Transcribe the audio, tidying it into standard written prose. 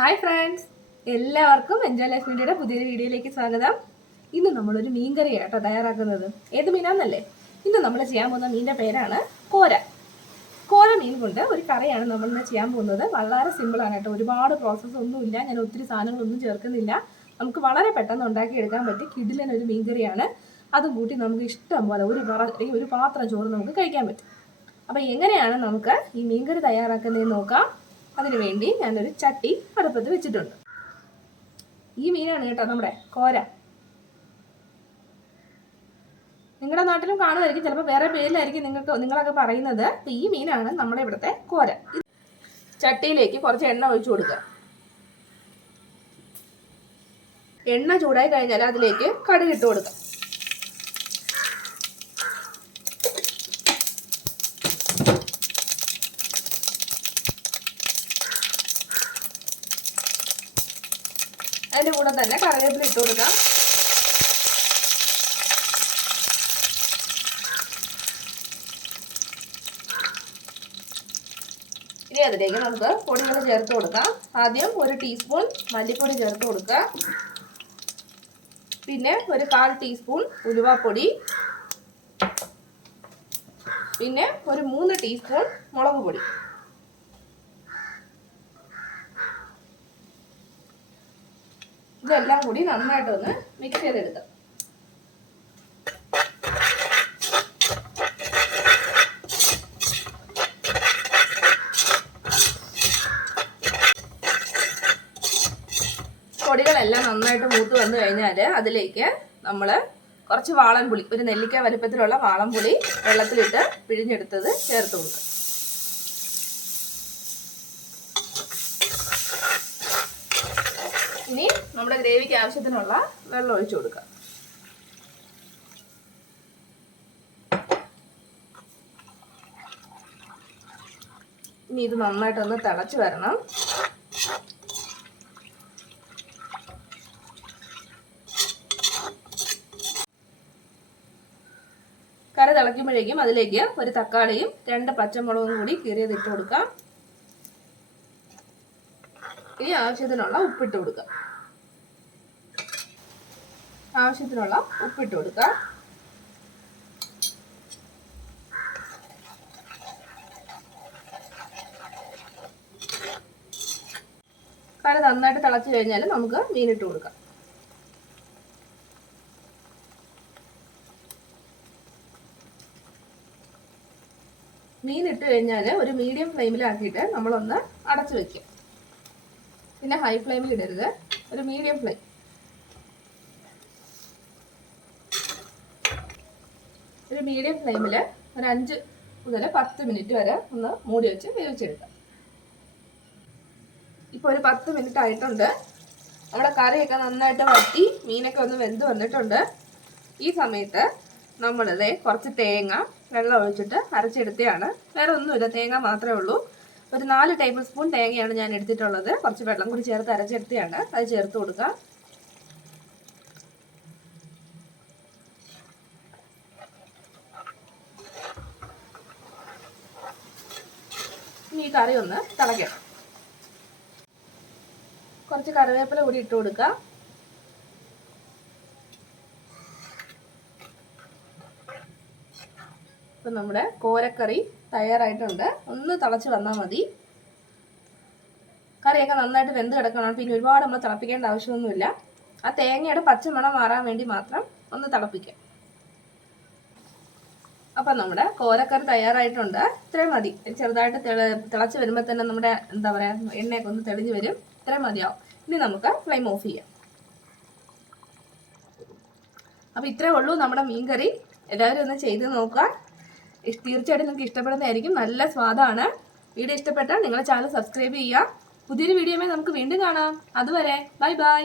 Hi friends, എല്ലാവർക്കും enjoy life മീഡിയയുടെ പുതിയൊരു വീഡിയോയിലേക്ക് സ്വാഗതം. ഇന്ന് നമ്മളൊരു മീൻ കറിയാട്ടോ തയ്യാറാക്കുന്നത്. ഏത് മീനാന്നല്ലേ? ഇന്ന് നമ്മൾ ചെയ്യാൻ പോകുന്ന മീനിൻ്റെ പേരാണ് കോര. കോര മീൻ കൊണ്ട് ഒരു കറിയാണ് നമ്മളിന്ന് ചെയ്യാൻ പോകുന്നത്. വളരെ സിമ്പിളാണ് കേട്ടോ, ഒരുപാട് പ്രോസസ്സ് ഒന്നുമില്ല. ഞാൻ ഒത്തിരി സാധനങ്ങളൊന്നും ചേർക്കുന്നില്ല. നമുക്ക് വളരെ പെട്ടെന്ന് ഉണ്ടാക്കിയെടുക്കാൻ പറ്റി കിടിലൻ ഒരു മീൻ കറിയാണ്. അതും കൂട്ടി നമുക്ക് ഇഷ്ടം പോലെ ഒരു പാത്രം ചോറ് നമുക്ക് കഴിക്കാൻ പറ്റും. അപ്പോൾ എങ്ങനെയാണ് നമുക്ക് ഈ മീൻ കറി തയ്യാറാക്കുന്നതെന്ന് നോക്കാം. അതിനുവേണ്ടി ഞാനൊരു ചട്ടി അടുപ്പത്ത് വെച്ചിട്ടുണ്ട്. ഈ മീനാണ് കേട്ടോ നമ്മുടെ കോര. നിങ്ങളുടെ നാട്ടിലും കാണുമായിരിക്കും, ചിലപ്പോൾ വേറെ പേരിലായിരിക്കും നിങ്ങളൊക്കെ പറയുന്നത്. അപ്പം ഈ മീനാണ് നമ്മുടെ ഇവിടുത്തെ കോര. ചട്ടിയിലേക്ക് കുറച്ച് എണ്ണ ഒഴിച്ചു കൊടുക്കുക. എണ്ണ ചൂടായി കഴിഞ്ഞാൽ അതിലേക്ക് കടുക് ഇട്ട് കൊടുക്കുക. അതിൻ്റെ കൂടെ തന്നെ കറിവേപ്പില ഇട്ട് കൊടുക്കാം. ഇനി അതിലേക്ക് നമുക്ക് പൊടികൾ ചേർത്ത് കൊടുക്കാം. ആദ്യം 1 ടീസ്പൂൺ മല്ലിപ്പൊടി ചേർത്ത് കൊടുക്കുക. പിന്നെ ഒരു 1/4 ടീസ്പൂൺ ഉലുവാപ്പൊടി. പിന്നെ ഒരു 3 ടീസ്പൂൺ മുളക് പൊടി. ഇതെല്ലാം കൂടി നന്നായിട്ടൊന്ന് മിക്സ് ചെയ്തെടുക്കാം. പൊടികളെല്ലാം നന്നായിട്ട് മൂത്ത് വന്നു കഴിഞ്ഞാൽ അതിലേക്ക് നമ്മൾ കുറച്ച് വാളൻപുളി, ഒരു നെല്ലിക്ക വലുപ്പത്തിലുള്ള വാളൻപുളി വെള്ളത്തിലിട്ട് പിഴിഞ്ഞെടുത്തത് ചേർത്ത് കൊടുക്കുക. ഇനി നമ്മുടെ ഗ്രേവിക്ക് ആവശ്യത്തിനുള്ള വെള്ളം ഒഴിച്ചു കൊടുക്കുക. ഇനി ഇത് നന്നായിട്ടൊന്ന് തിളച്ച് വരണം. കറി തിളയ്ക്കുമ്പോഴേക്കും അതിലേക്ക് ഒരു തക്കാളിയും 2 പച്ചമുളകും കൂടി കീറിയത് ഇട്ട് കൊടുക്കാം. ഇനി ആവശ്യത്തിനുള്ള ഉപ്പിട്ട് കൊടുക്കുക. കറി നന്നായിട്ട് തിളച്ച് കഴിഞ്ഞാൽ നമുക്ക് മീനിട്ട് കൊടുക്കാം. മീനിട്ട് കഴിഞ്ഞാൽ ഒരു മീഡിയം ഫ്ലെയിമിലാക്കിയിട്ട് നമ്മളൊന്ന് അടച്ചു വെക്കും. പിന്നെ ഹൈ ഫ്ലെയിമിൽ ഇടരുത്, ഒരു മീഡിയം ഫ്ലെയിം. ഒരു മീഡിയം ഫ്ലെയിമിൽ ഒരു 5 മുതൽ 10 മിനിറ്റ് വരെ ഒന്ന് മൂടി വെച്ച് വേവിച്ചെടുക്കാം. ഇപ്പോൾ ഒരു 10 മിനിറ്റ് ആയിട്ടുണ്ട്. നമ്മുടെ കറിയൊക്കെ നന്നായിട്ട് വറ്റി മീനൊക്കെ ഒന്ന് വെന്ത് വന്നിട്ടുണ്ട്. ഈ സമയത്ത് നമ്മളിത് കുറച്ച് തേങ്ങ വെള്ളം ഒഴിച്ചിട്ട് അരച്ചെടുത്തതാണ്. വേറെ ഒന്നുമില്ല, തേങ്ങ മാത്രമേ ഉള്ളൂ. ഒരു 4 ടേബിൾ സ്പൂൺ തേങ്ങയാണ് ഞാൻ എടുത്തിട്ടുള്ളത്. കുറച്ച് വെള്ളം കൂടി ചേർത്ത് അരച്ചെടുത്തതാണ്. അത് ചേർത്ത് കൊടുക്കാം. ഇനി ഈ കറി ഒന്ന് തിളയ്ക്കണം. കുറച്ച് കറിവേപ്പില കൂടി ഇട്ട് കൊടുക്കാം. ഇപ്പം നമ്മുടെ കോരക്കറി തയ്യാറായിട്ടുണ്ട്. ഒന്ന് തിളച്ച് വന്നാൽ മതി. കറിയൊക്കെ നന്നായിട്ട് വെന്ത് കിടക്കണം. പിന്നെ ഒരുപാട് നമ്മൾ തിളപ്പിക്കേണ്ട ആവശ്യമൊന്നുമില്ല. ആ തേങ്ങയുടെ പച്ചമണം മാറാൻ വേണ്ടി മാത്രം ഒന്ന് തിളപ്പിക്കാം. അപ്പം നമ്മുടെ കോരക്കറി തയ്യാറായിട്ടുണ്ട്. ഇത്രയും മതി. ചെറുതായിട്ട് തിളച്ച് വരുമ്പോൾ തന്നെ നമ്മുടെ എന്താ പറയുക, എണ്ണയൊക്കെ ഒന്ന് തെളിഞ്ഞ് വരും. ഇത്രയും മതിയാവും. ഇനി നമുക്ക് ഫ്ലെയിം ഓഫ് ചെയ്യാം. അപ്പം ഇത്രേ ഉള്ളൂ നമ്മുടെ മീൻ കറി. എല്ലാവരും ഒന്ന് ചെയ്ത് നോക്കുക. തീർച്ചയായിട്ടും നിങ്ങൾക്ക് ഇഷ്ടപ്പെടുന്നതായിരിക്കും. നല്ല സ്വാദാണ്. വീഡിയോ ഇഷ്ടപ്പെട്ടാൽ നിങ്ങളുടെ ചാനൽ സബ്സ്ക്രൈബ് ചെയ്യുക. പുതിയൊരു വീഡിയോയുമായി നമുക്ക് വീണ്ടും കാണാം. അതുവരെ ബൈ ബൈ.